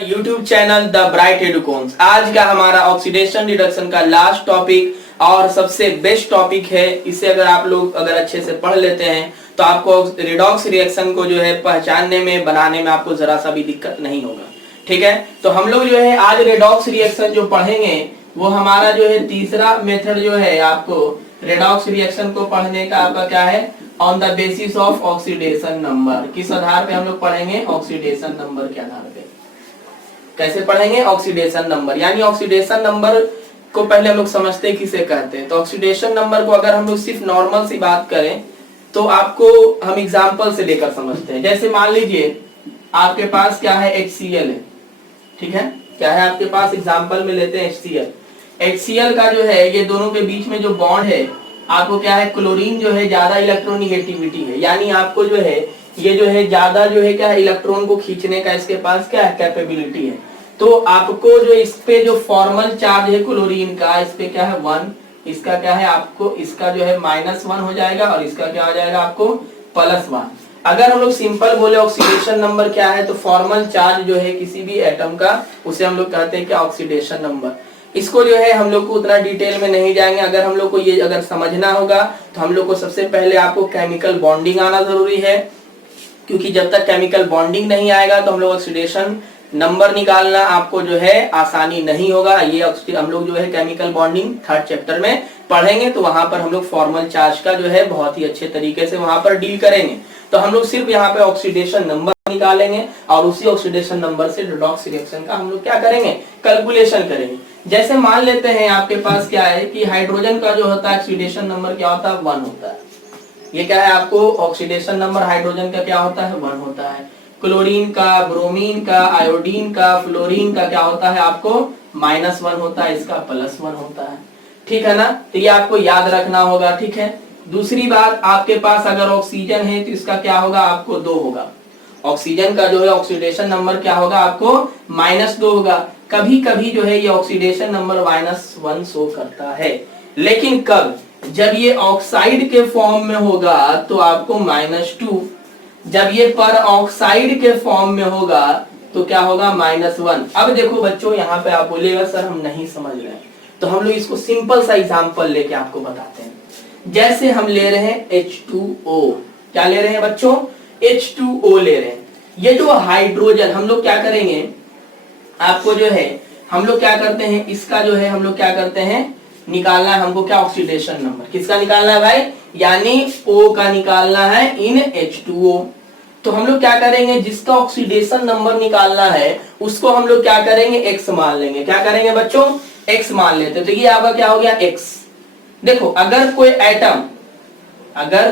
YouTube channel the bright Educons. आज का हमारा ऑक्सीडेशन रिडक्शन का लास्ट टॉपिक और सबसे बेस्ट टॉपिक है। इसे अगर अच्छे से पढ़ लेते हैं तो आपको रिडॉक्स रिएक्शन को जो है पहचानने में बनाने में आपको जरा सा भी दिक्कत नहीं होगा। ठीक है, तो हम लोग जो है आज रिडॉक्स रिएक्शन जो पढ़ेंगे वो हमारा जो है तीसरा मेथड जो है आपको रिडॉक्स रिएक्शन को पढ़ने का आपका क्या है, on the basis of oxidation number. किस आधार पे हम लोग पढ़ेंगे? ऑक्सीडेशन नंबर के आधार पे। कैसे पढ़ेंगे? Oxidation number. यानी ऑक्सीडेशन नंबर को पहले हम लोग समझते किसे कहते हैं। तो ऑक्सीडेशन नंबर को अगर हम लोग सिर्फ नॉर्मल सी बात करें तो आपको हम एग्जांपल से लेकर समझते हैं। जैसे मान लीजिए आपके पास क्या है, HCl है। ठीक है, क्या है आपके पास? एग्जांपल में लेते हैं HCl। HCl का जो है ये दोनों के बीच में जो बॉन्ड है आपको क्या है, क्लोरीन जो है ज्यादा इलेक्ट्रोनिगेटिविटी है। यानी आपको जो है ये जो है ज्यादा जो है क्या है, इलेक्ट्रॉन को खींचने का इसके पास क्या है, कैपेबिलिटी है। तो आपको जो इस पे जो फॉर्मल चार्ज है क्लोरीन का, इस पे क्या है 1, इसका क्या है आपको, इसका जो है -1 हो जाएगा और इसका क्या हो जाएगा आपको +1। अगर हम लोग सिंपल बोले ऑक्सीडेशन नंबर क्या है, तो फॉर्मल चार्ज जो है किसी भी एटम का उसे हम लोग कहते हैं क्या, ऑक्सीडेशन नंबर। इसको जो है हम लोग को उतना डिटेल में नहीं जाएंगे। अगर हम लोग को ये अगर समझना होगा तो हम लोग को सबसे पहले आपको केमिकल बॉन्डिंग आना जरूरी है, क्योंकि जब तक केमिकल बॉन्डिंग नहीं आएगा तो हम लोग ऑक्सीडेशन नंबर निकालना आपको जो है आसानी नहीं होगा। ये हम लोग जो है केमिकल बॉन्डिंग 3rd चैप्टर में पढ़ेंगे, तो वहां पर हम लोग फॉर्मल चार्ज का जो है बहुत ही अच्छे तरीके से वहां पर डील करेंगे। तो हम लोग सिर्फ यहाँ पे ऑक्सीडेशन नंबर निकालेंगे और उसी ऑक्सीडेशन नंबर से रिडॉक्स रिएक्शन का हम लोग क्या करेंगे, कैलकुलेशन करेंगे। जैसे मान लेते हैं आपके पास क्या है कि हाइड्रोजन का जो होता है ऑक्सीडेशन नंबर क्या होता है, 1 होता है। ये क्या है आपको ऑक्सीडेशन नंबर हाइड्रोजन का क्या होता है, 1 होता है। क्लोरीन का, ब्रोमीन का, आयोडीन का, फ्लोरीन का क्या होता है आपको -1 होता है, इसका +1 होता है। ठीक है ना, तो ये आपको याद रखना होगा। ठीक है, दूसरी बात आपके पास अगर ऑक्सीजन है तो इसका क्या होगा आपको 2 होगा। ऑक्सीजन का जो है ऑक्सीडेशन नंबर क्या होगा आपको -2 होगा। कभी कभी जो है ये ऑक्सीडेशन नंबर -1 शो करता है, लेकिन कब? जब ये ऑक्साइड के फॉर्म में होगा तो आपको -2, जब ये पर ऑक्साइड के फॉर्म में होगा तो क्या होगा, -1। अब देखो बच्चों, यहाँ पे आप बोलिएगा सर हम नहीं समझ रहे हैं, तो हम लोग इसको सिंपल सा एग्जांपल लेके आपको बताते हैं। जैसे हम ले रहे हैं H2O। क्या ले रहे हैं बच्चों? H2O ले रहे हैं। ये जो हाइड्रोजन हम लोग क्या करेंगे, आपको जो है हम लोग क्या करते हैं, इसका जो है हम लोग क्या करते हैं, निकालना है हमको क्या, ऑक्सीडेशन नंबर। किसका निकालना है भाई? यानी O का निकालना है इन H2O। तो हम लोग क्या करेंगे, जिसका ऑक्सीडेशन नंबर निकालना है उसको हम लोग क्या करेंगे, X मान लेंगे। क्या करेंगे बच्चों? X मान लेते। तो ये आपका क्या हो गया, X। देखो अगर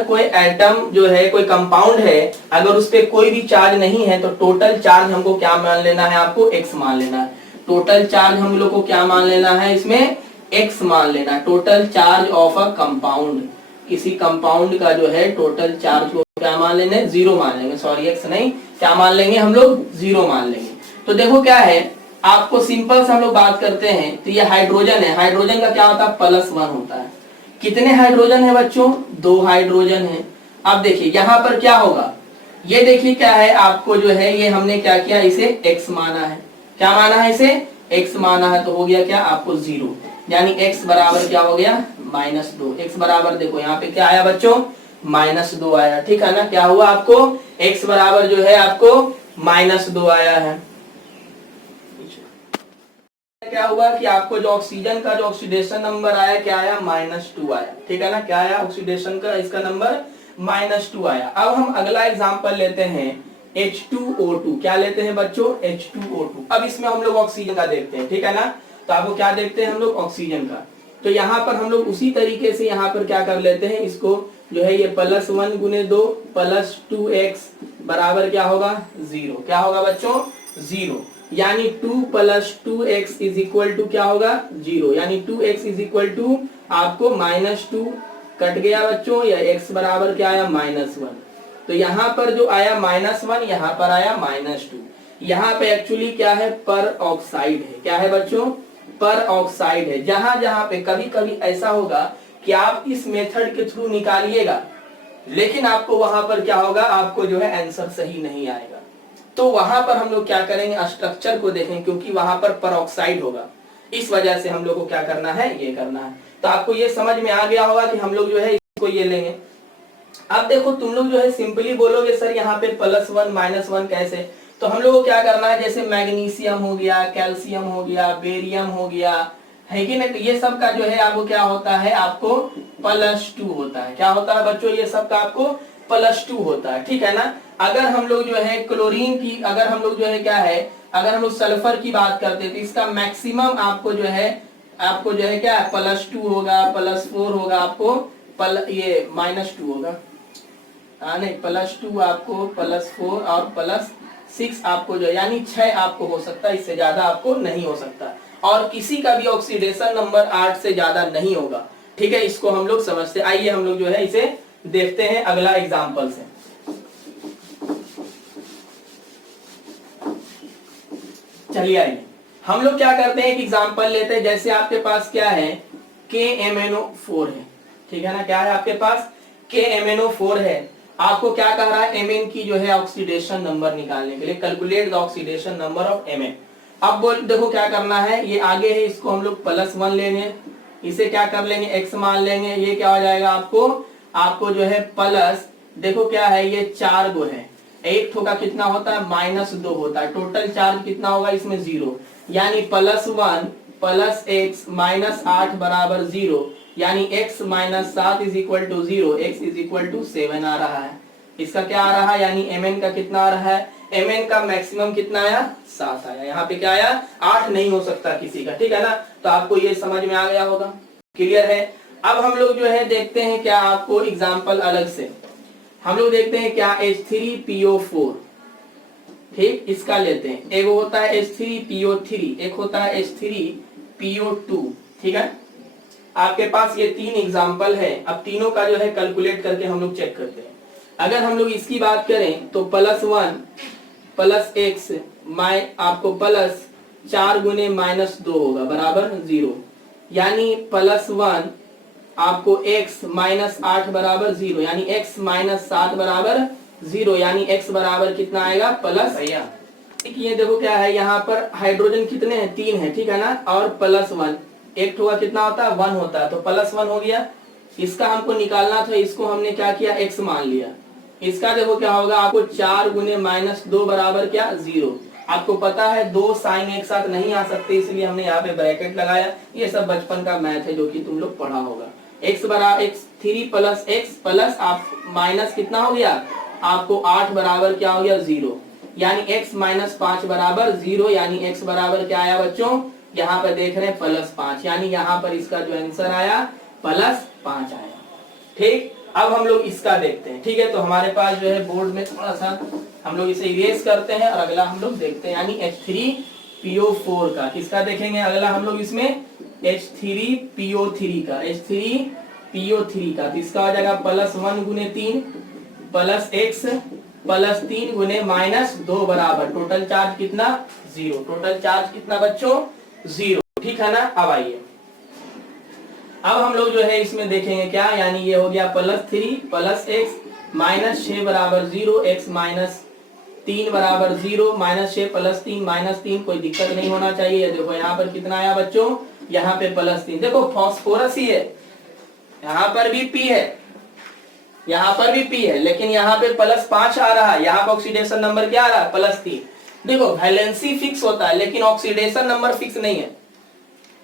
कोई एटम जो है, कोई कंपाउंड है, अगर उस पर कोई भी चार्ज नहीं है तो टोटल चार्ज हमको क्या मान लेना है, आपको X मान लेना है। टोटल चार्ज हम लोग को क्या मान लेना है, इसमें X मान लेना है। Total charge of a compound, किसी कंपाउंड का जो है टोटल चार्ज को क्या मान लेंगे, 0 मान लेंगे। सॉरी X नहीं, क्या मान लेंगे हम लोग, 0 मान लेंगे। तो देखो क्या है, आपको सिंपल से हम लोग बात करते हैं। तो ये हाइड्रोजन है, हाइड्रोजन का क्या होता है, +1 होता है। कितने हाइड्रोजन है बच्चों? 2 हाइड्रोजन है। अब देखिए यहाँ पर क्या होगा, ये देखिए क्या है आपको जो है, ये हमने क्या किया, इसे X माना है। क्या माना है, इसे X माना है। तो हो गया क्या आपको 0, यानी X बराबर क्या हो गया, -2। X बराबर देखो यहाँ पे क्या आया बच्चों, -2 आया। ठीक है ना, क्या हुआ आपको, X बराबर जो है आपको -2 आया है। क्या हुआ कि आपको जो ऑक्सीजन का जो ऑक्सीडेशन नंबर आया क्या आया, -2 आया। ठीक है ना, क्या आया ऑक्सीडेशन का इसका नंबर, -2 आया। अब हम अगला एग्जांपल लेते हैं H2O2। क्या लेते हैं बच्चों, H2O2। अब इसमें हम लोग ऑक्सीजन का देखते हैं। ठीक है ना, तो आपको क्या देखते हैं हम लोग, ऑक्सीजन का। तो यहाँ पर हम लोग उसी तरीके से यहाँ पर क्या कर लेते हैं, इसको जो है ये +1 × 2 +2x बराबर क्या होगा, 0। क्या होगा बच्चों, 0। यानी 2 + 2x = क्या होगा, 0। यानी 2x = आपको -2 कट गया बच्चों, या x बराबर क्या आया, -1। तो यहाँ पर जो आया -1, यहाँ पर आया -2। यहाँ पे एक्चुअली क्या है, पर ऑक्साइड है। क्या है बच्चों, पर ऑक्साइड है। जहां जहां पे कभी कभी ऐसा होगा कि आप इस मेथड के थ्रू निकालिएगा, लेकिन आपको वहां पर क्या होगा, आपको जो है आंसर सही नहीं आएगा। तो वहां पर हम लोग क्या करेंगे, स्ट्रक्चर को देखेंगे, क्योंकि वहां पर परऑक्साइड होगा, इस वजह से हम लोग को क्या करना है, ये करना है। तो आपको ये समझ में आ गया होगा कि हम लोग जो है इसको ये लेंगे। अब देखो तुम लोग जो है सिंपली बोलोगे सर यहाँ पे +1 -1 कैसे, तो हम लोग को क्या करना है, जैसे मैग्नीशियम हो गया, कैल्शियम हो गया, बेरियम हो गया, है कि नहीं, तो ये सब का जो है आपको क्या होता है, आपको +2 होता है। क्या होता है बच्चों, ये सब का आपको +2 होता है, ठीक है ना। अगर हम लोग जो है क्लोरीन की, अगर हम लोग जो है क्या है, अगर हम लोग सल्फर की बात करते हैं तो इसका मैक्सिमम आपको जो है क्या +2 होगा, +4 होगा, आपको ये -2 होगा, नहीं +2 आपको, +4 और +6 आपको जो यानी 6 आपको हो सकता है, इससे ज्यादा आपको नहीं हो सकता, और किसी का भी ऑक्सीडेशन नंबर 8 से ज्यादा नहीं होगा, ठीक है। इसको हम लोग समझते, आइए हम लोग जो है इसे देखते हैं अगला एग्जाम्पल से। चलिए आइए हम लोग क्या करते हैं, एक एग्जाम्पल लेते हैं। जैसे आपके पास क्या है, KMnO4 है, ठीक है ना, क्या है आपके पास, KMnO4 है। आपको क्या कह रहा है, Mn की जो है ऑक्सीडेशन नंबर निकालने के लिए, calculate the oxidation number of Mn। अब बोल देखो क्या करना है, ये आगे है, इसको हम लोग +1 लेंगे, इसे क्या कर लेंगे, x मान लेंगे, ये क्या हो जाएगा आपको जो है प्लस, देखो क्या है, ये 4 गो है, एक ठो का कितना होता है, -2 होता है, टोटल चार्ज कितना होगा इसमें 0, यानी +1 + x -8 बराबर 0, यानी x - 7 = 0, x = 7 आ रहा है। इसका क्या आ रहा है, यानी Mn का कितना आ रहा है, Mn का मैक्सिमम कितना आया, 7 आया। यहाँ पे क्या आया, 8 नहीं हो सकता किसी का, ठीक है ना। तो आपको ये समझ में आ गया होगा, क्लियर है। अब हम लोग जो है देखते हैं क्या, आपको एग्जाम्पल अलग से हम लोग देखते हैं क्या, H3PO4, ठीक, इसका लेते हैं। एक होता है H3PO3, एक होता है H3PO2, ठीक है। आपके पास ये 3 एग्जाम्पल है। अब तीनों का जो है कैलकुलेट करके हम लोग चेक करते हैं। अगर हम लोग इसकी बात करें तो +1 + x आपको +4 गुने -2 होगा बराबर 0, यानी +1 आपको x -8 बराबर 0, यानी x -7 बराबर 0, यानी x बराबर कितना आएगा, भैया ये देखो क्या है, यहाँ पर हाइड्रोजन कितने हैं, 3 है, ठीक है ना, और +1 एक ठोका कितना होता है, 1 होता है, तो +1 हो गया। इसका हमको निकालना था, इसको हमने क्या किया, x मान लिया। इसका देखो क्या होगा, आपको 4 गुने -2 बराबर क्या, 0। आपको पता है 2 साइन एक साथ नहीं आ सकते, इसलिए हमने यहाँ पे ब्रैकेट लगाया। ये सब बचपन का मैथ है जो कि तुम लोग पढ़ा होगा। x बराबर x3 + x प्लस आप माइनस कितना हो गया, आपको 8 बराबर क्या हो गया, 0, यानी x - 5 बराबर 0, यानी x बराबर क्या आया बच्चों, यहाँ पर देख रहे हैं +5, यानी यहाँ पर इसका जो आंसर आया +5 आया, ठीक। अब हम लोग इसका देखते हैं, ठीक है। तो हमारे पास जो है बोर्ड में थोड़ा सा हम लोग इसे इरेज करते हैं और अगला हम लोग देखते हैं, यानी H3PO4 का। किसका देखेंगे अगला हम लोग, इसमें H3PO3 का, H3PO3 का। तो इसका हो जाएगा +1 गुने 3 + x + 3 गुने -2 बराबर टोटल चार्ज कितना, 0। टोटल चार्ज कितना बच्चों, 0, ठीक है ना। अब आइए अब हम लोग जो है इसमें देखेंगे क्या, यानी ये हो गया +3 + x -6 बराबर 0, x -3 बराबर 0, -6 + 3 -3, कोई दिक्कत नहीं होना चाहिए। देखो यहाँ पर कितना आया बच्चों, यहाँ पे +3, देखो फास्फोरस ही है, यहाँ पर भी P है, यहाँ पर भी P है, लेकिन यहाँ पे +5 आ रहा है, यहाँ पर ऑक्सीडेशन नंबर क्या आ रहा है, +3। देखो वैलेंसी फिक्स होता है लेकिन ऑक्सीडेशन नंबर फिक्स नहीं है।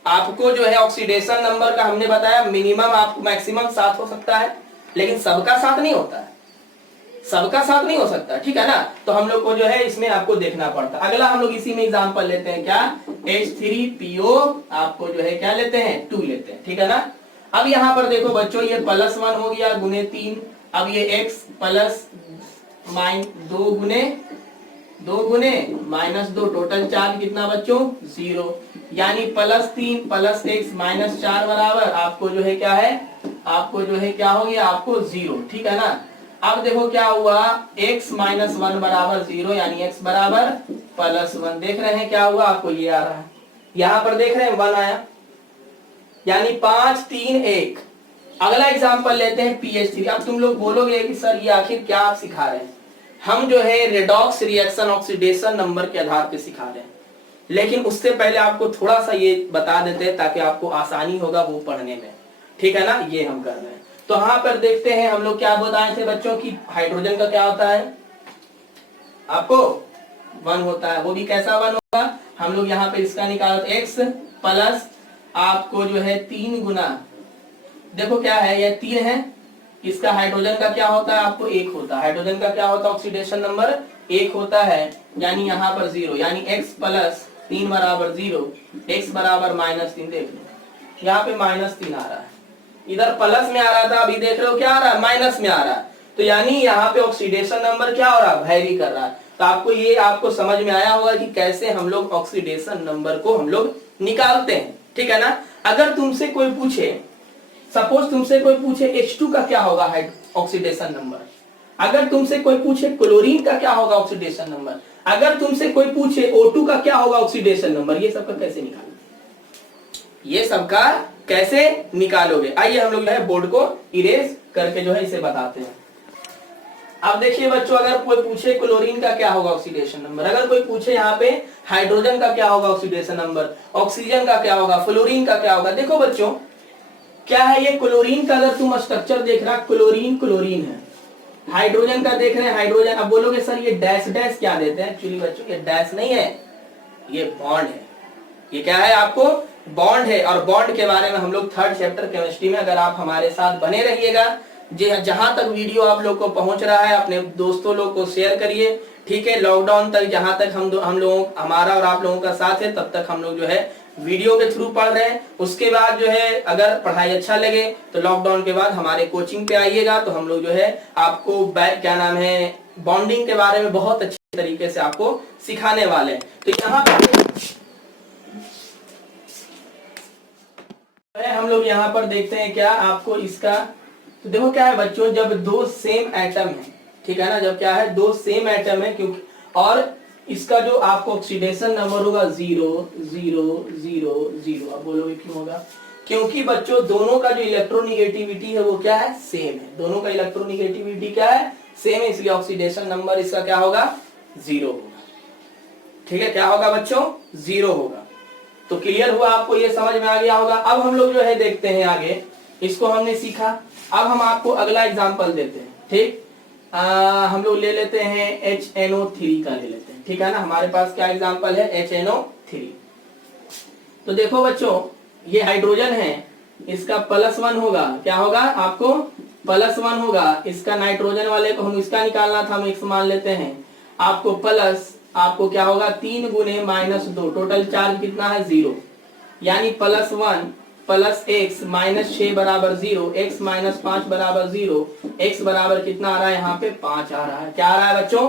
आपको जो है ऑक्सीडेशन नंबर का हमने बताया मिनिमम आपको मैक्सिमम 7 हो सकता है, लेकिन सबका साथ नहीं होता है, सबका साथ नहीं हो सकता, ठीक है ना। तो हम लोग को जो है इसमें आपको देखना पड़ता है। अगला हम लोग इसी में एग्जांपल लेते हैं क्या, H3PO आपको जो है क्या लेते हैं, 2 लेते हैं, ठीक है ना। अब यहाँ पर देखो बच्चों, ये +1 हो गया गुने 3, अब ये x प्लस दो गुने -2, टोटल चार्ज कितना बच्चों, 0, यानी +3 + x -4 बराबर आपको जो है क्या है, आपको जो है क्या हो गया, आपको 0, ठीक है ना। अब देखो क्या हुआ, x - 1 बराबर 0, यानी x बराबर +1, देख रहे हैं क्या हुआ, आपको ये आ रहा है, यहाँ पर देख रहे हैं 1 आया, यानी 5 3 1। अगला एग्जांपल लेते हैं PH3। अब तुम लोग बोलोगे कि सर ये आखिर क्या आप सिखा रहे हैं, हम जो है रेडॉक्स रिएक्शन ऑक्सीडेशन नंबर के आधार पे सिखा रहे हैं, लेकिन उससे पहले आपको थोड़ा सा ये बता देते हैं ताकि आपको आसानी होगा वो पढ़ने में, ठीक है ना। ये हम कर रहे हैं। तो यहाँ पर देखते हैं हम लोग क्या बताए थे बच्चों की हाइड्रोजन का क्या होता है, आपको 1 होता है, वो भी कैसा 1 होगा, हम लोग यहाँ पे इसका निकालते x प्लस आपको जो है 3 गुना, देखो क्या है ये 3 है, इसका हाइड्रोजन का क्या होता है आपको 1 होता है, हाइड्रोजन का क्या होता है ऑक्सीडेशन नंबर 1 होता है, यानी यहाँ पर 0, यानी x प्लस 3 बराबर 0, x बराबर -3, देख लो यहाँ पे -3 आ रहा है, इधर प्लस में आ रहा था, अभी देख रहे हो क्या आ रहा है माइनस में आ रहा है, तो यानी यहाँ पे ऑक्सीडेशन नंबर क्या हो रहा है, वैरी कर रहा है। तो आपको समझ में आया होगा कि कैसे हम लोग ऑक्सीडेशन नंबर को हम लोग निकालते हैं, ठीक है ना। अगर तुमसे कोई पूछे, सपोज तुमसे कोई पूछे H2 का क्या होगा ऑक्सीडेशन नंबर, अगर तुमसे कोई पूछे क्लोरीन का क्या होगा ऑक्सीडेशन नंबर, अगर तुमसे कोई पूछे O2 का क्या होगा ऑक्सीडेशन नंबर, ये सबका कैसे निकालोगे, ये सबका कैसे निकालोगे। आइए हम लोग जो है बोर्ड को इरेज करके जो है इसे बताते हैं। अब देखिए बच्चों, अगर कोई पूछे क्लोरीन का क्या होगा ऑक्सीडेशन नंबर, अगर कोई पूछे यहाँ पे हाइड्रोजन का क्या होगा ऑक्सीडेशन नंबर, ऑक्सीजन का क्या होगा, फ्लोरीन का क्या होगा, देखो बच्चों क्या है ये क्लोरीन का, अगर तुम स्ट्रक्चर देख रहा क्लोरीन क्लोरीन है, हाइड्रोजन का देख रहे हैं हाइड्रोजन, अब बोलोगे सर ये डैश डैश क्या देते हैं, एक्चुअली बच्चों ये डैश नहीं है, ये बॉन्ड है, ये क्या है आपको बॉन्ड है। और बॉन्ड के बारे में हम लोग 3rd चैप्टर केमिस्ट्री में, अगर आप हमारे साथ बने रहिएगा, जहां तक वीडियो आप लोग को पहुंच रहा है अपने दोस्तों लोग को शेयर करिए, ठीक है। लॉकडाउन तक जहां तक हम लोग हमारा और आप लोगों का साथ है, तब तक हम लोग जो है वीडियो के थ्रू पढ़ रहे हैं। उसके बाद जो है अगर पढ़ाई अच्छा लगे तो लॉकडाउन के बाद हमारे कोचिंग पे आइएगा, तो हम लोग जो है आपको क्या नाम है बॉन्डिंग के बारे में बहुत अच्छे तरीके से आपको सिखाने वाले हैं। तो यहाँ हम लोग यहाँ पर देखते हैं क्या आपको इसका, तो देखो क्या है बच्चों, जब 2 सेम एटम है, ठीक है ना, जब क्या है 2 सेम एटम है, क्योंकि और इसका जो आपको ऑक्सीडेशन नंबर होगा 0 0 0 0, अब बोलोगे क्यों होगा, क्योंकि बच्चों दोनों का जो इलेक्ट्रोनिगेटिविटी है वो क्या है सेम है, दोनों का इलेक्ट्रोनिगेटिविटी क्या है सेम है, इसलिए ऑक्सीडेशन नंबर इसका क्या होगा 0 होगा, ठीक है। क्या होगा बच्चों 0 होगा। तो क्लियर हुआ, आपको ये समझ में आ गया होगा। अब हम लोग जो है देखते हैं आगे, इसको हमने सीखा, अब हम आपको अगला एग्जांपल देते हैं, ठीक। हम लोग ले लेते हैं HNO3 का ले लेते हैं, ठीक है ना। हमारे पास क्या एग्जांपल है HNO3। तो देखो बच्चों ये हाइड्रोजन है, इसका +1 होगा, क्या होगा आपको +1 होगा, इसका नाइट्रोजन वाले को हम इसका निकालना था, हम x मान लेते हैं, आपको प्लस आपको क्या होगा 3 गुने -2, टोटल चार्ज कितना है 0, यानी +1 प्लस x -6 बराबर 0, x -5 बराबर 0, x बराबर कितना आ रहा है यहाँ पे 5 आ रहा है, क्या आ रहा है बच्चों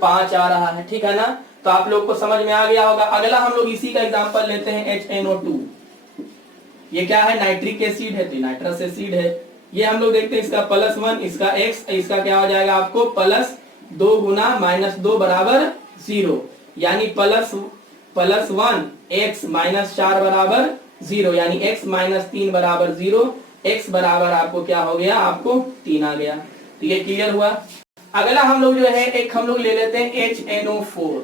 5 आ रहा है, ठीक है ना। तो आप लोग को समझ में आ गया होगा। अगला हम लोग इसी का एग्जांपल लेते हैं HNO2, ये क्या है नाइट्रिक एसिड है, तो नाइट्रस एसिड है, ये हम लोग देखते हैं इसका +1, इसका x, इसका क्या हो जाएगा आपको +2 गुना -2 बराबर 0, यानी +1 x -4 बराबर 0, यानी x -3 बराबर 0, x बराबर आपको क्या हो गया आपको 3 आ गया। तो ये क्लियर हुआ। अगला हम लोग जो है एक हम लोग ले लेते हैं HNO4।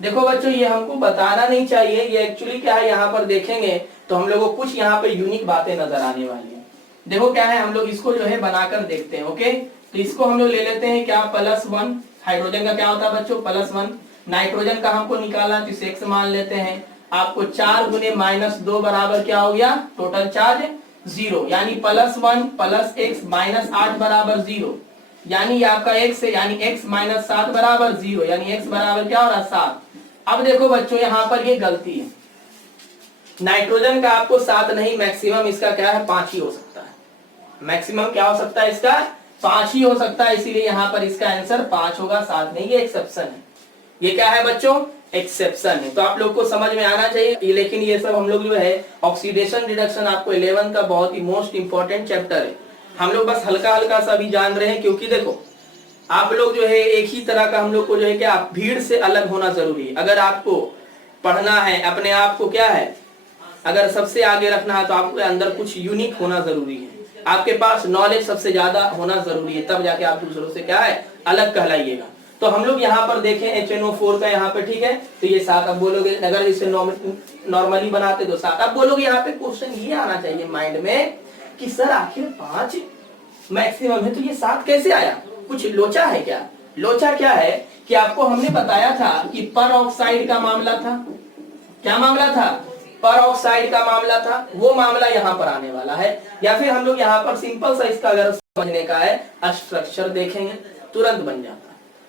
देखो बच्चों ये हमको बताना नहीं चाहिए, ये एक्चुअली क्या है यहाँ पर देखेंगे तो हम लोगों को कुछ यहाँ पे यूनिक बातें नजर आने वाली है। देखो क्या है, हम लोग इसको जो है बनाकर देखते हैं, ओके। तो इसको हम लोग ले लेते हैं क्या +1, हाइड्रोजन का क्या होता है बच्चों +1, नाइट्रोजन का हमको निकाला तो इसे x मान लेते हैं, आपको 4 गुने -2 बराबर क्या हो गया टोटल चार्ज 0, यानी +1 प्लस x -8 बराबर 0, यानी आपका x है, यानी x -7 बराबर 0, यानी x बराबर क्या हो रहा है 7। अब देखो बच्चों यहाँ पर ये गलती है, नाइट्रोजन का आपको 7 नहीं, मैक्सिमम इसका क्या है 5 ही हो सकता है, मैक्सिमम क्या हो सकता है इसका 5 ही हो सकता है, इसीलिए यहाँ पर इसका आंसर 5 होगा, 7 नहीं, ये एक्सेप्शन है। ये क्या है बच्चों एक्सेप्शन है, तो आप लोग को समझ में आना चाहिए। लेकिन ये सब हम लोग जो है ऑक्सीडेशन रिडक्शन आपको 11 का बहुत ही मोस्ट इंपॉर्टेंट चैप्टर है, हम लोग बस हल्का हल्का सा भी जान रहे हैं, क्योंकि देखो आप लोग जो है एक ही तरह का हम लोग को जो है क्या भीड़ से अलग होना जरूरी है। अगर आपको पढ़ना है अपने आप को क्या है अगर सबसे आगे रखना है तो आपके अंदर कुछ यूनिक होना जरूरी है, आपके पास नॉलेज सबसे ज्यादा होना जरूरी है, तब जाके आप दूसरों से क्या है अलग कहलाइएगा। तो तो हम लोग यहाँ पर देखें HNO4 का यहाँ पे, ठीक है, तो ये 7। अब बोलोगे अगर इसे नॉर्मली बनाते तो 7। अब बोलोगे यहाँ पे क्वेश्चन ये आना चाहिए माइंड में कि सर आखिर 5 मैक्सिमम है तो ये 7 कैसे आया? कुछ लोचा है क्या? लोचा क्या है कि आपको हमने बताया था कि पर ऑक्साइड का मामला था। क्या मामला था? पर ऑक्साइड का मामला था। वो मामला यहाँ पर आने वाला है। या फिर हम लोग यहाँ पर सिंपल सा इसका अगर समझने का है, स्ट्रक्चर देखेंगे, तुरंत बन जाता है।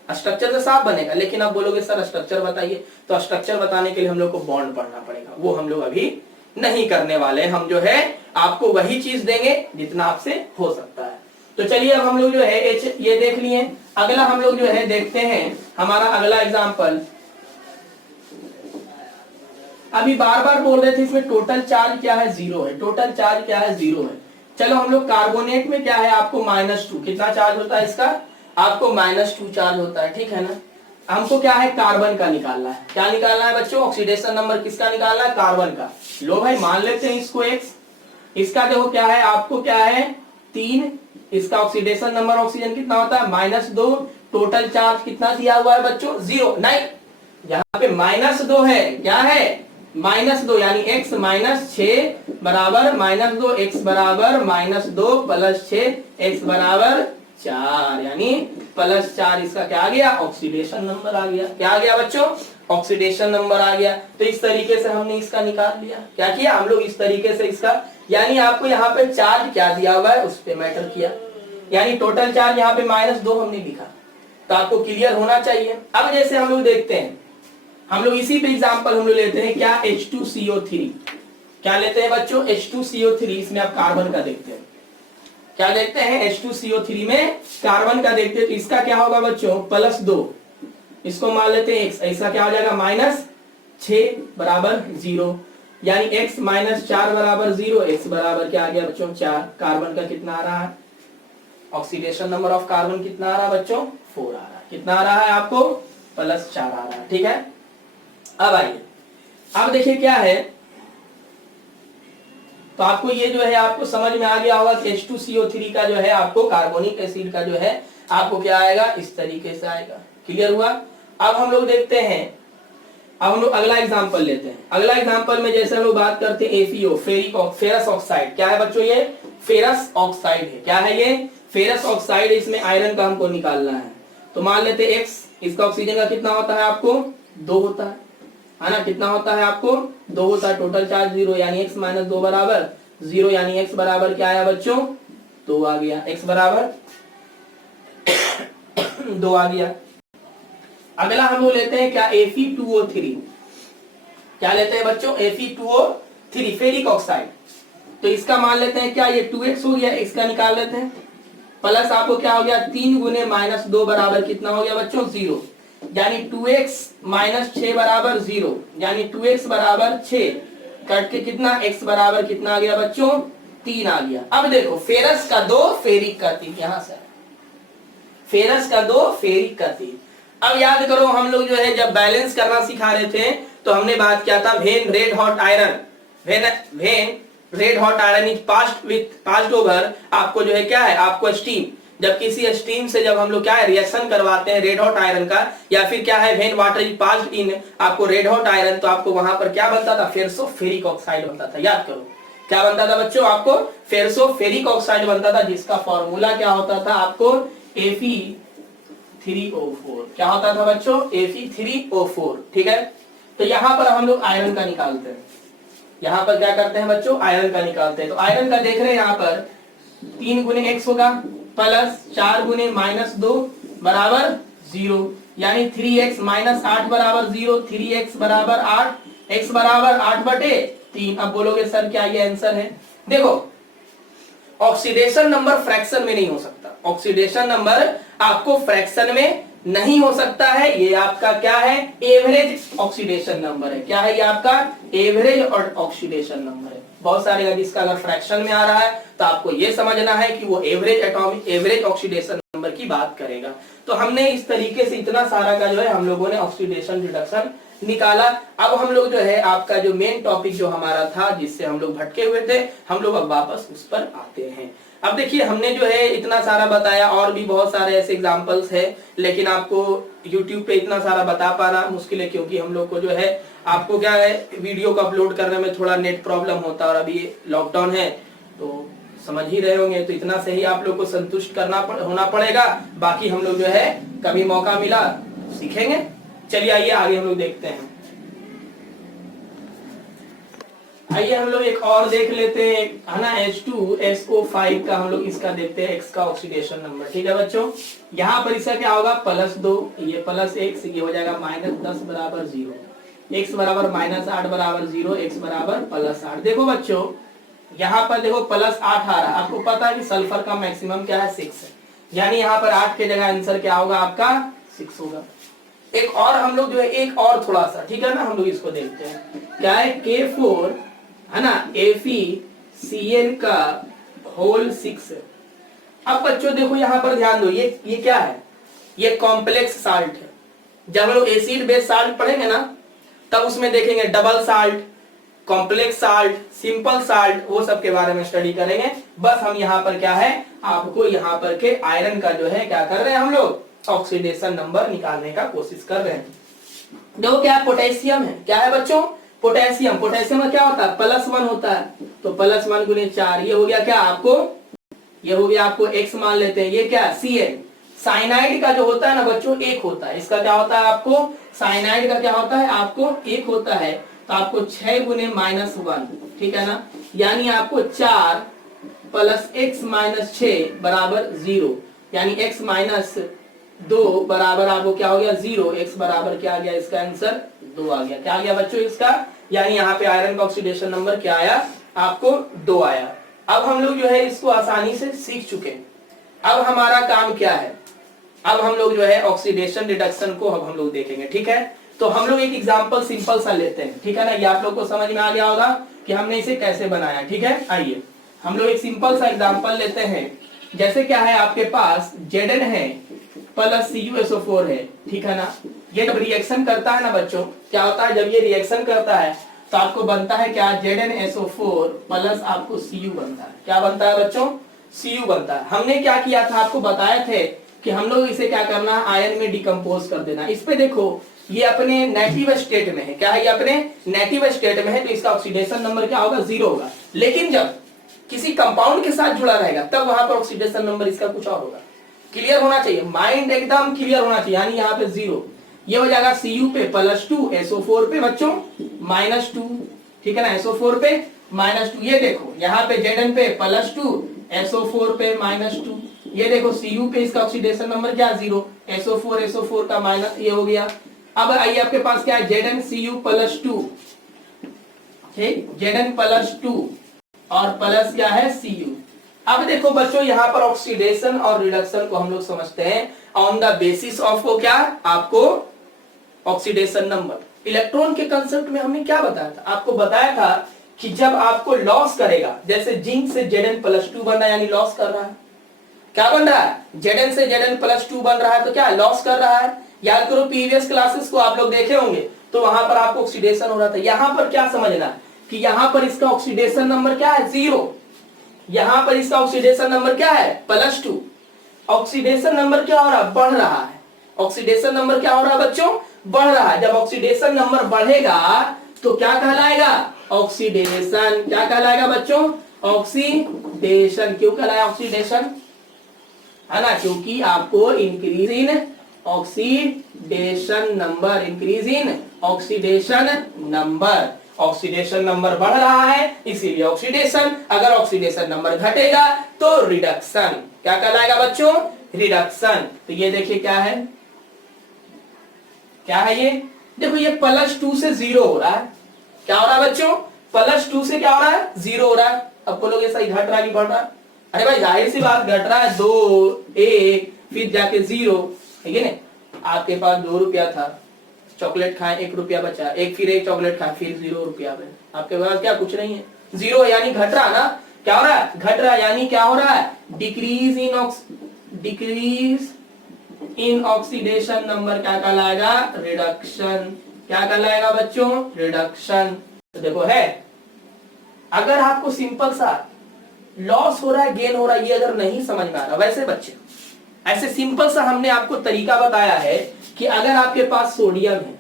स्ट्रक्चर तो साफ बनेगा, लेकिन आप बोलोगे सर स्ट्रक्चर बताइए, तो स्ट्रक्चर बताने के लिए हम लोग को बॉन्ड पढ़ना पड़ेगा। वो हम लोग अभी नहीं करने वाले। हम जो है आपको वही चीज देंगे जितना आपसे हो सकता है। तो चलिए अब हम लोग जो है ये देख लिए। अगला हम लोग जो है देखते हैं हमारा अगला एग्जाम्पल। अभी बार बार बोल रहे थे इसमें टोटल चार्ज क्या है? 0 है। टोटल चार्ज क्या है? 0 है। चलो हम लोग कार्बोनेट में क्या है, आपको -2 कितना चार्ज होता है इसका? आपको -2 चार्ज होता है, ठीक है ना। हमको क्या है, कार्बन का निकालना है। क्या निकालना है बच्चों? ऑक्सीडेशन नंबर किसका निकालना है? कार्बन का। लो भाई मान लेते हैं इसको x। इसका देखो क्या है, आपको क्या है 3। इसका ऑक्सीडेशन नंबर ऑक्सीजन कितना होता है? -2। टोटल चार्ज कितना दिया हुआ है बच्चों? 0। नहीं, यहाँ पे -2 है। क्या है? -2, यानी x -6 बराबर -2, x बराबर -2 + 6, x बराबर 4, यानी +4। इसका क्या आ गया? ऑक्सीडेशन नंबर आ गया। क्या आ गया बच्चों? ऑक्सीडेशन नंबर आ गया। तो इस तरीके से हमने इसका निकाल लिया। क्या किया हम लोग? इस तरीके से इसका, यानी आपको यहाँ पे चार्ज क्या दिया हुआ है उस पे मैटर किया। यानी टोटल चार्ज यहाँ पे -2 हमने लिखा, तो आपको क्लियर होना चाहिए। अब जैसे हम लोग देखते हैं, हम लोग इसी पे एग्जांपल हम लोग लेते हैं क्या, H2CO3। क्या लेते हैं बच्चों? H2CO3। इसमें आप कार्बन का देखते हैं। क्या देखते हैं? H2CO3 में कार्बन का देखते हैं। तो इसका क्या होगा बच्चों? +2। इसको मान लेते हैं x। ऐसा क्या हो जाएगा? -6 बराबर 0, यानी x -4 बराबर 0। x बराबर क्या आ गया बच्चों? 4। कार्बन का कितना आ रहा है? ऑक्सीडेशन नंबर ऑफ कार्बन कितना आ रहा है बच्चों? 4 आ रहा है। कितना आ रहा है आपको? +4 आ रहा है, ठीक है। अब आइए, अब देखिए क्या है, तो आपको ये जो है आपको समझ में आ गया होगा कि H2CO3 का जो है आपको कार्बोनिक एसिड का जो है आपको क्या आएगा? इस तरीके से आएगा। क्लियर हुआ? अब हम लोग देखते हैं, अब हम लोग अगला एग्जांपल लेते हैं। अगला एग्जांपल में जैसे हम लोग बात करते हैं FeO, फेरस ऑक्साइड। क्या है बच्चों? ये फेरस ऑक्साइड है। क्या है ये? Ferrous oxide. इसमें आयरन का हमको निकालना है। तो मान लेते हैं x। इसका ऑक्सीजन का कितना होता है आपको? 2 होता है ना। कितना होता है आपको? 2 होता है। टोटल चार्ज 0, यानी x -2 बराबर 0, यानी x बराबर क्या आया बच्चों? 2 आ गया। x बराबर 2 आ गया। अगला हम लोग लेते हैं क्या, Fe2O3। क्या लेते हैं बच्चों? Fe2O3, ferric oxide. तो इसका मान लेते हैं क्या, ये 2x हो गया, इसका निकाल लेते हैं। प्लस आपको क्या हो गया, 3 गुने -2 बराबर कितना हो गया बच्चों? 0, यानी 2x - 6 बराबर 0, यानी 2x बराबर 6 कट के कितना, x बराबर कितना आ गया बच्चों? 3 आ गया। अब देखो फेरस का 2 फेरिक का 3, यहां से फेरस का 2 फेरिक का 3। अब याद करो हम लोग जो है जब बैलेंस करना सिखा रहे थे तो हमने बात किया था when red hot iron, when red hot iron is passed over, आपको जो है क्या है, आपको स्टीम, जब किसी स्टीम से जब हम लोग क्या है रिएक्शन करवाते हैं रेड हॉट आयरन का, या फिर क्या है when water is passed in आपको रेड हॉट आयरन, तो आपको वहां पर क्या बनता था, फेरसोफेरिक ऑक्साइड बनता था। याद करो क्या बनता था बच्चों, आपको फेरसोफेरिक ऑक्साइड बनता था, जिसका फॉर्मूला क्या होता था आपको, Fe3O4। क्या होता था बच्चों, Fe3O4। ठीक है, तो यहां पर हम लोग आयरन का निकालते हैं। यहां पर क्या करते हैं बच्चों, आयरन का निकालते हैं। तो आयरन का देख रहे हैं यहाँ पर 3 गुने x होगा प्लस 4 गुने -2 बराबर 0, यानी 3x - 8 बराबर 0, 3x बराबर 8, x बराबर 8/3। अब बोलोगे सर क्या ये आंसर है? देखो ऑक्सीडेशन नंबर फ्रैक्शन में नहीं हो सकता, ऑक्सीडेशन नंबर आपको फ्रैक्शन में नहीं हो सकता है। ये आपका क्या है, एवरेज ऑक्सीडेशन नंबर है। क्या है ये आपका एवरेज और ऑक्सीडेशन नंबर है। बहुत सारे जिसका अगर फ्रैक्शन में आ रहा है तो आपको ये समझना है कि वो एवरेज ऑक्सीडेशन नंबर की बात करेगा। तो हमने इस तरीके से इतना सारा का जो है हम लोगों ने ऑक्सीडेशन रिडक्शन निकाला। अब हम लोग जो है आपका जो मेन टॉपिक जो हमारा था जिससे हम लोग भटके हुए थे, हम लोग अब वापस उस पर आते हैं। अब देखिए हमने जो है इतना सारा बताया, और भी बहुत सारे ऐसे एग्जांपल्स है, लेकिन आपको YouTube पे इतना सारा बता पाना मुश्किल है, क्योंकि हम लोग को जो है आपको क्या है वीडियो को अपलोड करने में थोड़ा नेट प्रॉब्लम होता है, और अभी लॉकडाउन है तो समझ ही रहे होंगे, तो इतना से ही आप लोग को संतुष्ट होना पड़ेगा। बाकी हम लोग जो है कभी मौका मिला सीखेंगे। चलिए आइए आगे हम लोग देखते हैं। आइए हम लोग एक और देख लेते हैं, है ना, H2SO5 का हम लोग इसका देखते हैं, x का ऑक्सीडेशन नंबर। ठीक है बच्चों, यहाँ पर इसका क्या होगा +2, ये +x, ये हो जाएगा -10 बराबर 0, x बराबर -8 बराबर 0, x बराबर +8। देखो बच्चों यहाँ पर देखो +8 आ रहा है, आपको पता है कि सल्फर का मैक्सिमम क्या है 6 है, यानी यहाँ पर 8 के जगह आंसर क्या होगा आपका 6 होगा। एक और हम लोग जो है एक और थोड़ा सा, ठीक है ना, हम लोग इसको देखते हैं, क्या है K4 है ना FeCl का होल 6 है। अब बच्चों देखो यहाँ पर ध्यान दो, ये क्या है, ये कॉम्प्लेक्स साल्ट है। जब हम लोग एसिड बेस साल्ट पढ़ेंगे ना तब उसमें देखेंगे double salt, complex salt, simple salt, वो सब के बारे में स्टडी करेंगे। बस हम यहाँ पर क्या है आपको यहाँ पर के आयरन का जो है क्या कर रहे हैं हम लोग ऑक्सीडेशन नंबर निकालने का कोशिश कर रहे हैं। देखो क्या पोटेशियम है, क्या है बच्चों पोटेशियम, पोटेशियम में क्या होता है +1 होता है, तो +1 × 4, ये हो गया क्या आपको, ये हो गया आपको x मान लेते हैं, ये क्या Cl। साइनाइड का जो होता है ना बच्चों 1 होता है, इसका क्या होता है आपको साइनाइड का क्या होता है आपको 1 होता है, तो आपको 6 × -1, ठीक है ना, यानी आपको 4 + x - 6 बराबर 0, यानी x - 2 बराबर आपको क्या हो गया 0, x बराबर क्या आ गया इसका आंसर 2 आ गया। क्या आ गया बच्चों इसका, यानी यहाँ पे आयरन का ऑक्सीडेशन नंबर क्या आया आपको 2 आया। अब हम लोग जो है इसको आसानी से सीख चुके हैं। अब हमारा काम क्या है, अब हम लोग जो है ऑक्सीडेशन रिडक्शन को अब हम लोग देखेंगे। ठीक है, तो हम लोग एक एग्जांपल सिंपल सा लेते हैं, ठीक है ना, ये आप लोग को समझ में आ गया होगा कि हमने इसे कैसे बनाया। ठीक है, आइए हम लोग एक सिंपल सा एग्जांपल लेते हैं। जैसे क्या है आपके पास Zn है प्लस CuSO4 है, ठीक है ना, ये जब रिएक्शन करता है ना बच्चों, क्या होता है जब ये रिएक्शन करता है तो आपको बनता है क्या ZnSO4 प्लस आपको Cu बनता है। क्या बनता है बच्चों Cu बनता है। हमने क्या किया था आपको बताए थे कि हम लोग इसे क्या करना आयन में डिकम्पोज कर देना। इस पे देखो ये अपने नेटिव स्टेट में है, क्या है ये अपने नेटिव स्टेट में है, तो इसका ऑक्सीडेशन नंबर क्या होगा 0 होगा। लेकिन जब किसी कंपाउंड के साथ जुड़ा रहेगा तब वहां पर ऑक्सीडेशन नंबर इसका कुछ और होगा। क्लियर होना चाहिए, माइंड एकदम क्लियर होना चाहिए, यानी यहाँ पे 0, ये हो जाएगा Cu पे +2, SO4 पे बच्चों -2, ठीक है ना, SO4 पे -2, ये देखो यहाँ पे Zn पे +2, SO4 पे -2, ये देखो Cu पे इसका ऑक्सीडेशन नंबर क्या 0, SO4 का माइनस ये हो गया। अब आइए आपके पास क्या है ZnCu +2, ठीक, Zn+2 और प्लस क्या है Cu। अब देखो बच्चों यहाँ पर ऑक्सीडेशन और रिडक्शन को हम लोग समझते हैं ऑन द बेसिस ऑफ को क्या आपको ऑक्सीडेशन नंबर। इलेक्ट्रॉन के कंसेप्ट में हमने क्या बताया था, आपको बताया था कि जब आपको लॉस करेगा, जैसे जिंक से Zn+2 बन रहा है यानी लॉस कर रहा है, क्या बन रहा है Zn से Zn+2 बन रहा है, तो क्या लॉस कर रहा है। याद करो प्रीवियस क्लासेस को आप लोग देखे होंगे, तो वहां पर आपको ऑक्सीडेशन हो रहा था। यहाँ पर क्या समझना कि यहाँ पर इसका ऑक्सीडेशन नंबर क्या है 0, यहाँ पर इसका ऑक्सीडेशन नंबर क्या है +2। ऑक्सीडेशन नंबर क्या हो रहा है बढ़ रहा है, ऑक्सीडेशन नंबर क्या हो रहा है बच्चों बढ़ रहा है। जब ऑक्सीडेशन नंबर बढ़ेगा तो क्या कहलाएगा ऑक्सीडेशन, क्या कहलाएगा बच्चों ऑक्सीडेशन। क्यों कहलाया ऑक्सीडेशन, है ना, क्योंकि आपको increase in oxidation number, increase in oxidation number, oxidation number बढ़ रहा है इसीलिए ऑक्सीडेशन। अगर ऑक्सीडेशन नंबर घटेगा तो रिडक्शन, क्या कहलाएगा बच्चों रिडक्शन। तो ये देखिए क्या है, क्या है ये देखो, ये +2 से 0 हो रहा है। क्या हो रहा है बच्चों +2 से क्या हो रहा है 0 हो रहा है। अब बोलोगे सही घट रहा है कि बढ़ रहा है, अरे भाई जाहिर सी बात घट रहा है, 2 1 फिर जाके 0, ठीक है ना। आपके पास 2 रुपया था, चॉकलेट खाए 1 रुपया बचा, फिर एक चॉकलेट खाए फिर 0 रुपया पे, आपके पास क्या कुछ नहीं है, 0 यानी घट रहा ना। क्या हो रहा है घट रहा, यानी क्या हो रहा है डिक्रीज इन ऑक्सीडेशन नंबर, क्या कहलाएगा रिडक्शन, क्या कहलाएगा बच्चों? रिडक्शन। तो देखो है, अगर आपको सिंपल सा लॉस हो रहा है गेन हो रहा है ये अगर नहीं समझ में आ रहा, वैसे बच्चे ऐसे सिंपल सा हमने आपको तरीका बताया है कि अगर आपके पास सोडियम है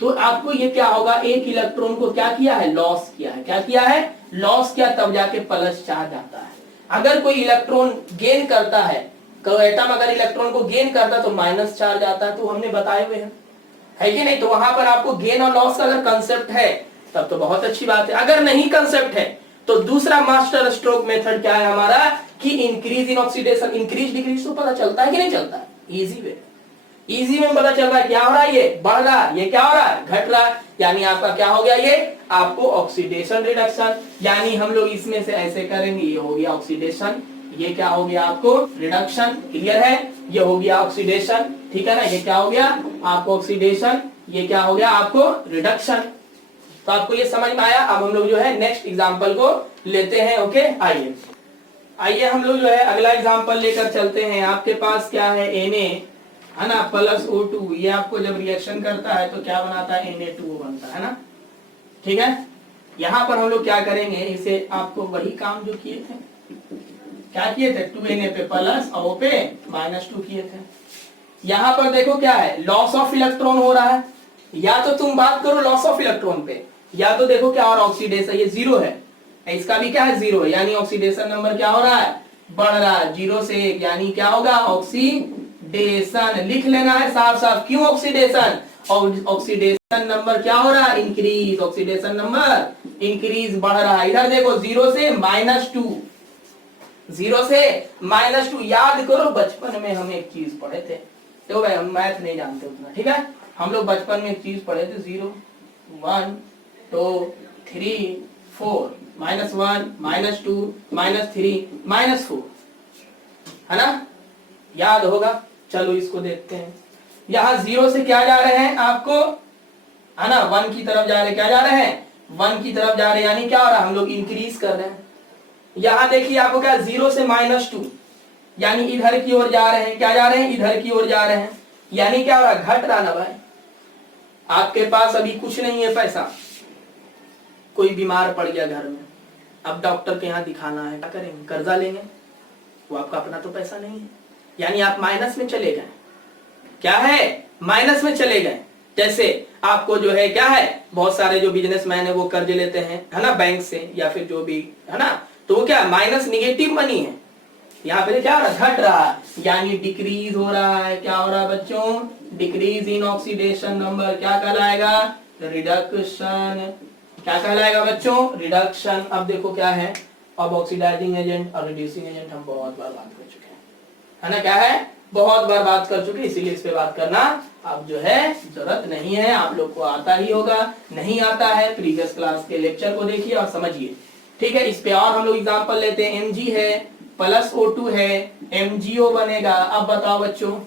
तो आपको ये क्या होगा, एक इलेक्ट्रॉन को क्या किया है, लॉस किया है। क्या किया है? लॉस किया, तब जाके प्लस चार्ज आता है। अगर कोई इलेक्ट्रॉन गेन करता है, कोई एटम अगर इलेक्ट्रॉन को गेन करता है तो माइनस चार्ज आता है, तो हमने बताए हुए हैं, है कि नहीं? तो वहां पर आपको गेन और लॉस का अगर कंसेप्ट है तब तो बहुत अच्छी बात है। अगर नहीं कंसेप्ट है तो दूसरा मास्टर स्ट्रोक मेथड क्या है हमारा, कि increase in oxidation, increase decrease तो पता चलता है कि नहीं चलता है? इजी वे, इजी में पता चल रहा है क्या हो रहा है, ये बढ़ रहा है, ये क्या हो रहा है, घट रहा है, यानी आपका क्या हो गया, ये आपको ऑक्सीडेशन रिडक्शन। यानी हम लोग इसमें से ऐसे करेंगे, ये हो गया ऑक्सीडेशन, ये क्या हो गया आपको, रिडक्शन। क्लियर है? ये हो गया ऑक्सीडेशन, ठीक है ना, ये क्या हो गया आपको ऑक्सीडेशन, ये क्या हो गया आपको रिडक्शन। तो आपको ये समझ में आया। अब हम लोग जो है नेक्स्ट एग्जांपल को लेते हैं। ओके, आइए हम लोग जो है अगला एग्जांपल लेकर चलते हैं। आपके पास क्या है, Na है ना प्लस O2, ये आपको जब रिएक्शन करता है तो क्या बनाता है, Na2O बनता है ना, ठीक है। यहाँ पर हम लोग क्या करेंगे, इसे आपको वही काम जो किए थे, क्या किए थे, 2Na पे प्लस और O पे -2 किए थे। यहाँ पर देखो क्या है, लॉस ऑफ इलेक्ट्रॉन हो रहा है, या तो तुम बात करो लॉस ऑफ इलेक्ट्रॉन पे, या तो देखो क्या और ऑक्सीडेशन, ये 0 है, इसका भी क्या है 0 है, यानी ऑक्सीडेशन नंबर क्या हो रहा है, बढ़ रहा है, 0 से 1, यानी क्या होगा ऑक्सीडेशन। लिख लेना है साफ साफ, क्यों ऑक्सीडेशन, ऑक्सीडेशन नंबर क्या हो रहा है, इंक्रीज, ऑक्सीडेशन नंबर इंक्रीज, बढ़ रहा है। इधर देखो 0 से -2, 0 से -2। याद करो बचपन में हम एक चीज पढ़े थे, तो भाई हम मैथ नहीं जानते उतना, ठीक है, हम लोग बचपन में एक चीज पढ़े थे, 0 1 2 3 4, -1 -2 -3 -4, है ना, याद होगा। चलो इसको देखते हैं। यहाँ 0 से क्या जा रहे हैं आपको, है ना, 1 की तरफ जा रहे हैं, क्या जा रहे हैं, 1 की तरफ जा रहे हैं, यानी क्या हो रहा है, हम लोग इंक्रीज कर रहे हैं। यहाँ देखिए आपको क्या, 0 से -2, यानी इधर की ओर जा रहे हैं, क्या जा रहे हैं, इधर की ओर जा रहे हैं, यानी क्या हो रहा है, घट रहा ना भाई। आपके पास अभी कुछ नहीं है पैसा, कोई बीमार पड़ गया घर में, अब डॉक्टर के यहाँ दिखाना है, क्या करेंगे, कर्जा लेंगे, वो आपका अपना तो पैसा नहीं है, यानी आप माइनस में चले गए। क्या है, माइनस में चले गए। जैसे आपको जो है क्या है, बहुत सारे जो बिजनेसमैन है वो कर्ज लेते हैं, है ना, बैंक से या फिर जो भी, है ना, तो वो क्या माइनस, निगेटिव मनी है। यहाँ पे क्या हो रहा है, घट रहा है, यानी डिक्रीज हो रहा है। क्या हो रहा है बच्चों, डिक्रीज इन ऑक्सीडेशन नंबर, क्या कहलाएगा, रिडक्शन। क्या कहलाएगा बच्चों, रिडक्शन। अब देखो क्या है, अब ऑक्सीडाइजिंग एजेंट और रिड्यूसिंग एजेंट हम बहुत बार बात कर चुके हैं, है ना, क्या है, बहुत बार बात कर चुके, इसीलिए इस पे बात करना अब जो है जरूरत नहीं है। आप लोग को आता ही होगा, नहीं आता है प्रीवियस क्लास के लेक्चर को देखिए और समझिए, ठीक है। इस पे और हम लोग एग्जांपल लेते हैं, Mg है प्लस O2 है, MgO बनेगा। अब बताओ बच्चों,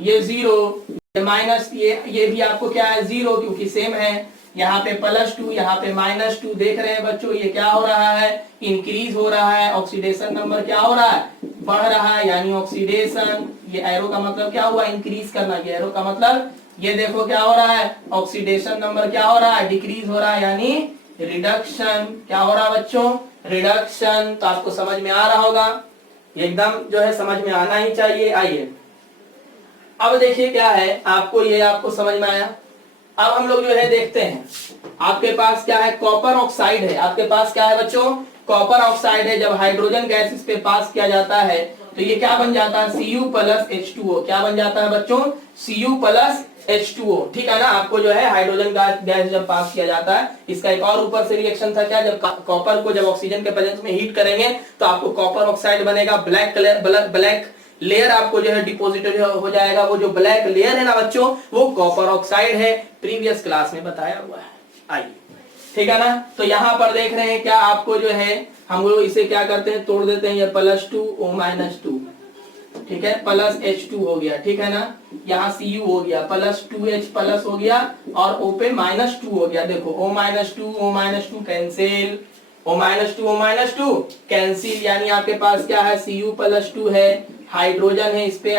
ये 0 माइनस, ये भी आपको क्या है 0, क्योंकि सेम है, यहाँ पे +2 यहाँ पे -2, देख रहे हैं बच्चों, ये क्या हो रहा है, इंक्रीज हो रहा है, ऑक्सीडेशन नंबर क्या हो रहा है, बढ़ रहा है, यानी ऑक्सीडेशन। ये एरो का मतलब क्या हुआ, इंक्रीज करना, ये एरो का मतलब, ये देखो क्या हो रहा है, ऑक्सीडेशन नंबर क्या हो रहा है, डिक्रीज हो रहा है, यानी रिडक्शन। क्या हो रहा है बच्चों, रिडक्शन। तो आपको समझ में आ रहा होगा, एकदम जो है समझ में आना ही चाहिए। आइए अब देखिए क्या है, आपको ये आपको समझ में आया। अब हम लोग जो है देखते हैं, आपके पास क्या है, कॉपर ऑक्साइड है, आपके पास क्या है बच्चों, कॉपर ऑक्साइड है। जब हाइड्रोजन गैस इस पे पास किया जाता है तो ये क्या बन जाता है, Cu + H2O। क्या बन जाता है बच्चों, Cu + H2O, ठीक है ना। आपको जो है हाइड्रोजन गैस जब पास किया जाता है, इसका एक और ऊपर से रिएक्शन था क्या, जब कॉपर को जब ऑक्सीजन के प्रेजेंस में हीट करेंगे तो आपको कॉपर ऑक्साइड बनेगा, ब्लैक कलर, ब्लैक लेयर आपको जो है डिपोजिट हो जाएगा। वो जो ब्लैक लेयर है ना बच्चों, वो कॉपर ऑक्साइड है, प्रीवियस क्लास में बताया हुआ है। आइए, ठीक है ना। तो यहाँ पर देख रहे हैं क्या, आपको जो है हम लोग इसे क्या करते हैं, तोड़ देते हैं, ये +2 O -2, ठीक है, प्लस H2 हो गया, ठीक है ना। यहाँ Cu हो गया, +2H प्लस हो गया, और O पे -2 हो गया। देखो O -2 कैंसिल, O -2 कैंसिल, यानी आपके पास क्या है, Cu + 2 है, हाइड्रोजन है, इस पे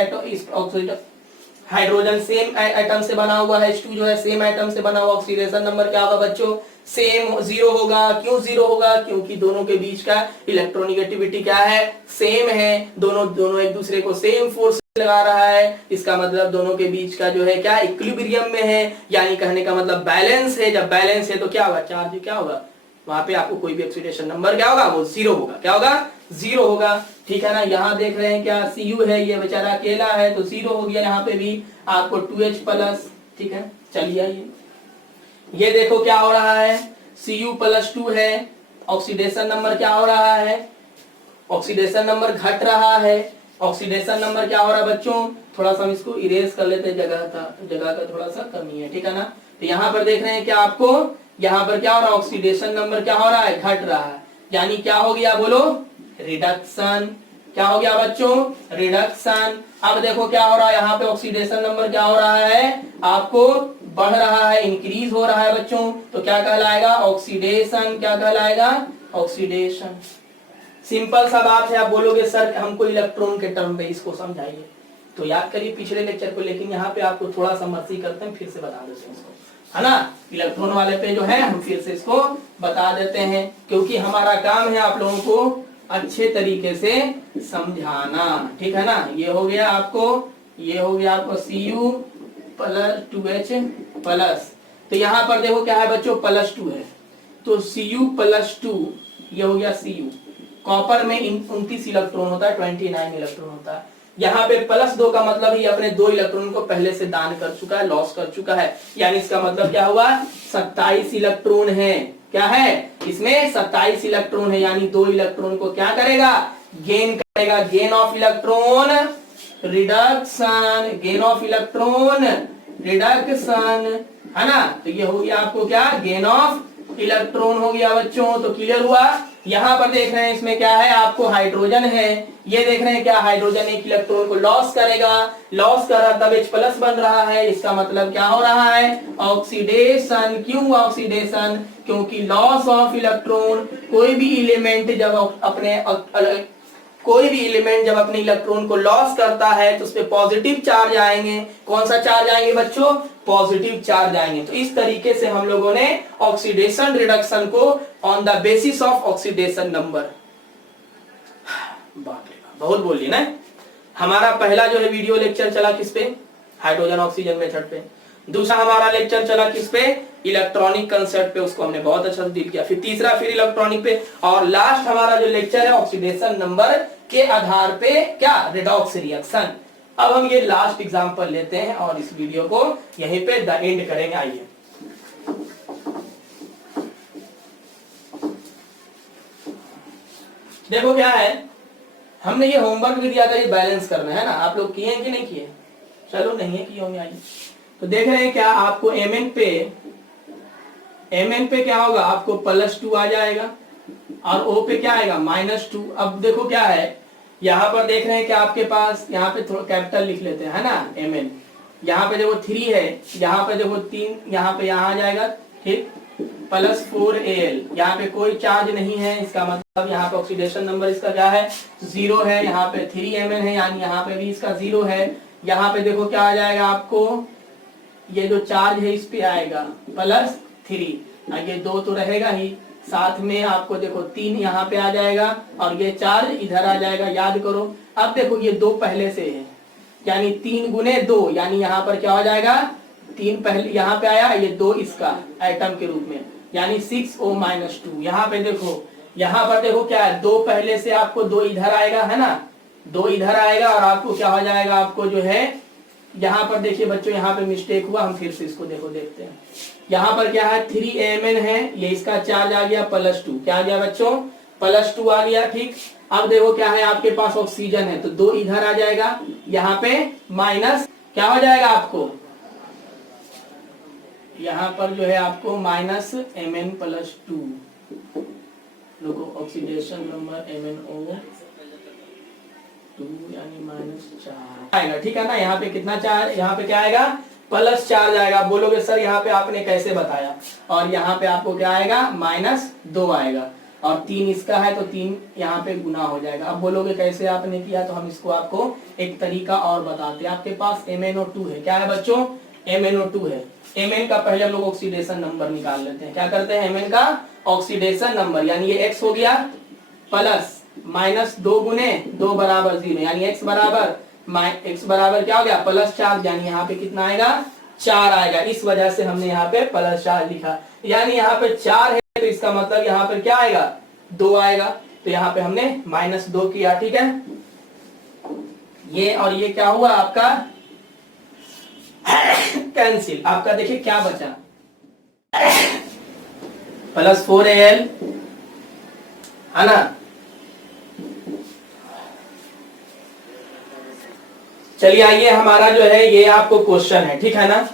हाइड्रोजन सेम एटम से बना हुआ है, H2 जो है सेम एटम से बना हुआ, ऑक्सीडेशन नंबर क्या होगा बच्चों, सेम 0 होगा। क्यों 0 होगा, क्योंकि दोनों के बीच का इलेक्ट्रोनिगेटिविटी क्या है, सेम है। दोनों एक दूसरे को सेम फोर्स लगा रहा है, इसका मतलब दोनों के बीच का जो है क्या इक्विलिब्रियम में है, यानी कहने का मतलब बैलेंस है। जब बैलेंस है तो क्या होगा, चार्ज क्या होगा, वहां पे आपको कोई भी ऑक्सीडेशन नंबर क्या होगा, वो 0 होगा। क्या होगा, 0 होगा। ठीक है ना, यहाँ देख रहे हैं क्या Cu है, ये बेचारा अकेला है तो 0 हो गया। यहाँ पे भी आपको 2H प्लस, ठीक है। चलिए ये देखो क्या हो रहा है, Cu प्लस 2 है, ऑक्सीडेशन नंबर क्या हो रहा है, ऑक्सीडेशन नंबर घट रहा है। ऑक्सीडेशन नंबर क्या हो रहा है बच्चों, थोड़ा सा हम इसको इरेज कर लेते हैं, जगह का थोड़ा सा कमी है, ठीक है ना। तो यहाँ पर देख रहे हैं क्या आपको, यहाँ पर क्या हो रहा है, ऑक्सीडेशन नंबर क्या हो रहा है, घट रहा है। यानी क्या हो गया बोलो, रिडक्शन। क्या हो गया बच्चों, रिडक्शन। अब देखो क्या हो रहा है, यहाँ पे ऑक्सीडेशन नंबर क्या हो रहा है, आपको बढ़ रहा है, इंक्रीज हो रहा है बच्चों। तो क्या कहलाएगा, ऑक्सीडेशन। क्या कहलाएगा, ऑक्सीडेशन। सिंपल सा बात है। आप बोलोगे सर हमको इलेक्ट्रॉन के टर्म पे इसको समझाइए, तो याद करिए पिछले लेक्चर को, लेकिन यहाँ पे आपको थोड़ा सा मर्जी करते हैं, फिर से बता देते हैं इसको, है ना। इलेक्ट्रॉन वाले पे जो है हम फिर से इसको बता देते हैं, क्योंकि हमारा काम है आप लोगों को अच्छे तरीके से समझाना, ठीक है ना। ये हो गया आपको Cu प्लस 2H प्लस। तो यहाँ पर देखो क्या है बच्चों, प्लस 2 है, तो Cu प्लस 2, ये हो गया Cu। कॉपर में 29 इलेक्ट्रॉन होता है, 29 इलेक्ट्रॉन होता है। यहाँ पे प्लस 2 का मतलब ही अपने 2 इलेक्ट्रॉन को पहले से दान कर चुका है, लॉस कर चुका है। यानी इसका मतलब क्या हुआ, 27 इलेक्ट्रॉन है। क्या है, इसमें 27 इलेक्ट्रॉन है, यानी 2 इलेक्ट्रॉन को क्या करेगा, गेन करेगा। Gain of electron reduction, gain of electron reduction, है ना। तो ये हो गया आपको क्या, गेन ऑफ इलेक्ट्रॉन हो गया बच्चों। तो क्लियर हुआ। यहाँ पर देख रहे हैं इसमें क्या है, आपको हाइड्रोजन है, ये देख रहे हैं क्या, हाइड्रोजन एक इलेक्ट्रॉन को लॉस करेगा, लॉस कर रहा तब H प्लस बन रहा है। इसका मतलब क्या हो रहा है, ऑक्सीडेशन। क्यों ऑक्सीडेशन, क्योंकि लॉस ऑफ इलेक्ट्रॉन, कोई भी एलिमेंट जब अपने इलेक्ट्रॉन को लॉस करता है तो उस पे पॉजिटिव चार्ज आएंगे। कौन सा चार्ज आएंगे बच्चों, पॉजिटिव चार्ज आएंगे। तो इस तरीके से हम लोगों ने ऑक्सीडेशन रिडक्शन को on the basis of oxidation number, बहुत बोल ली ना। हमारा पहला जो है वीडियो लेक्चर चला किस पे, हाइड्रोजन ऑक्सीजन मेथड पे। दूसरा हमारा लेक्चर चला किस पे, इलेक्ट्रॉनिक कंसेप्ट पे, उसको हमने बहुत अच्छा से डील किया। फिर तीसरा फिर इलेक्ट्रॉनिक पे, और लास्ट हमारा जो लेक्चर है ऑक्सीडेशन नंबर के आधार पे क्या, रिडॉक्स रिएक्शन। अब हम ये लास्ट एग्जांपल लेते हैं और इस वीडियो को यहीं पे द एंड करेंगे। आइए देखो क्या है, हमने ये होमवर्क भी दिया था, ये बैलेंस करना है ना। आप लोग किए कि नहीं किए, चलो नहीं है किए होंगे। आइए तो देख रहे हैं क्या, आपको Mn पे क्या होगा, आपको +2 आ जाएगा, और O पे क्या आएगा, -2। अब देखो क्या है, यहाँ पर देख रहे हैं कि आपके पास, यहाँ पे थोड़ा कैपिटल लिख लेते हैं, है ना, Mn। यहाँ पे देखो 3 है, यहाँ पे देखो 3, यहाँ पे यहाँ आ जाएगा, ठीक, +4Al। यहाँ पे कोई चार्ज नहीं है, इसका मतलब यहाँ पे ऑक्सीडेशन नंबर इसका क्या है, 0 है। यहाँ पे 3Mn है, यानी यहाँ पे भी इसका 0 है। यहाँ पे देखो क्या आ जाएगा, आपको ये जो चार्ज है इस पे आएगा +3, ये 2 तो रहेगा ही, साथ में आपको देखो 3 यहाँ पे आ जाएगा, और ये चार्ज इधर आ जाएगा। याद करो, अब देखो ये 2 पहले से है, यानी 3 गुने 2, यानी यहाँ पर क्या हो जाएगा, 3 पहले यहाँ पे आया, ये 2 इसका एटम के रूप में, यानी 6O-2। यहाँ पे देखो, यहाँ पर देखो क्या है, 2 पहले से, आपको 2 इधर आएगा, है ना, 2 इधर आएगा, और आपको क्या हो जाएगा, आपको जो है यहाँ पर देखिए बच्चों, यहाँ पे मिस्टेक हुआ, हम फिर से इसको देखते हैं। यहाँ पर क्या है, 3Mn है, ये इसका चार्ज आ गया +2। क्या आ गया बच्चों, +2 आ गया, ठीक। अब देखो क्या है, आपके पास ऑक्सीजन है, तो 2 इधर आ जाएगा, यहाँ पे माइनस क्या हो जाएगा, आपको यहाँ पर जो है आपको -Mn+2। देखो ऑक्सीडेशन नंबर MnO2 यानी -4 आएगा, ठीक है ना। यहाँ पे कितना चार्ज, यहाँ पे क्या आएगा, +4 आएगा। बोलोगे सर यहाँ पे आपने कैसे बताया, और यहाँ पे आपको क्या आएगा, -2 आएगा। और 3 इसका है तो 3 यहाँ पे गुना हो जाएगा। अब बोलोगे कैसे आपने किया, तो हम इसको आपको एक तरीका और बताते हैं। आपके पास MnO2 है, क्या है बच्चों, MnO2 है। Mn का पहले हम लोग ऑक्सीडेशन नंबर निकाल लेते हैं। क्या करते हैं, Mn का ऑक्सीडेशन नंबर, यानी ये x हो गया प्लस माइनस 2 गुने 2 बराबर 0, यानी x बराबर क्या हो गया +4, यानी यहाँ पे कितना आएगा 4 आएगा। इस वजह से हमने यहाँ पे +4 लिखा, यानी यहाँ पे 4 है तो इसका मतलब यहाँ पे क्या आएगा 2 आएगा, तो यहाँ पे हमने -2 किया। ठीक है, ये और ये क्या हुआ आपका कैंसिल। आपका देखिए क्या बचा, +4Al है ना। चलिए आइए, हमारा जो है ये आपको क्वेश्चन है, ठीक है ना।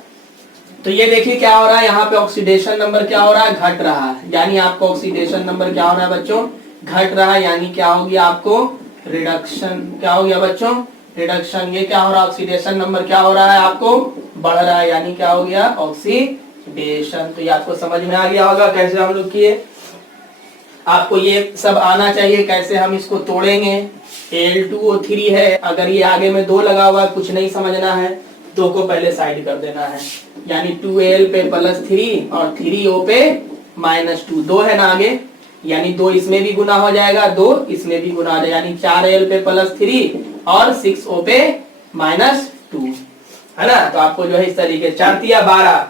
तो ये देखिए क्या हो रहा है, यहाँ पे ऑक्सीडेशन नंबर क्या हो रहा है, घट रहा है, यानी आपको ऑक्सीडेशन नंबर क्या हो रहा है बच्चों, घट रहा है, यानी क्या हो गया आपको रिडक्शन। क्या हो गया बच्चों, रिडक्शन। ये क्या हो रहा है, ऑक्सीडेशन नंबर क्या हो रहा है आपको बढ़ रहा है, यानी क्या हो गया ऑक्सीडेशन। तो ये आपको समझ में आ गया होगा कैसे हम लोग किए। आपको ये सब आना चाहिए कैसे हम इसको तोड़ेंगे। Al2O3 है, अगर ये आगे में 2 लगा हुआ है, कुछ नहीं समझना है, 2 को पहले साइड कर देना है, यानी 2Al पे +3 और 3O पे -2, 2 है ना आगे, यानी 2 इसमें भी गुना हो जाएगा, 2 इसमें भी गुना हो जाएगा, यानी 4Al पे +3 और 6O पे -2 है ना। तो आपको जो है इस तरीके 4 तिया 12,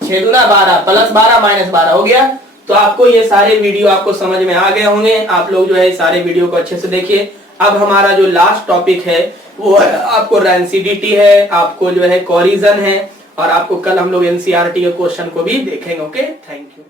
6 दूना 12, +12 -12 हो गया। तो आपको ये सारे वीडियो आपको समझ में आ गए होंगे। आप लोग जो है सारे वीडियो को अच्छे से देखिए। अब हमारा जो लास्ट टॉपिक है वो आपको रेंसिडिटी है, आपको जो है कोरिजन है, और आपको कल हम लोग एनसीईआरटी के क्वेश्चन को भी देखेंगे। Okay, thank you.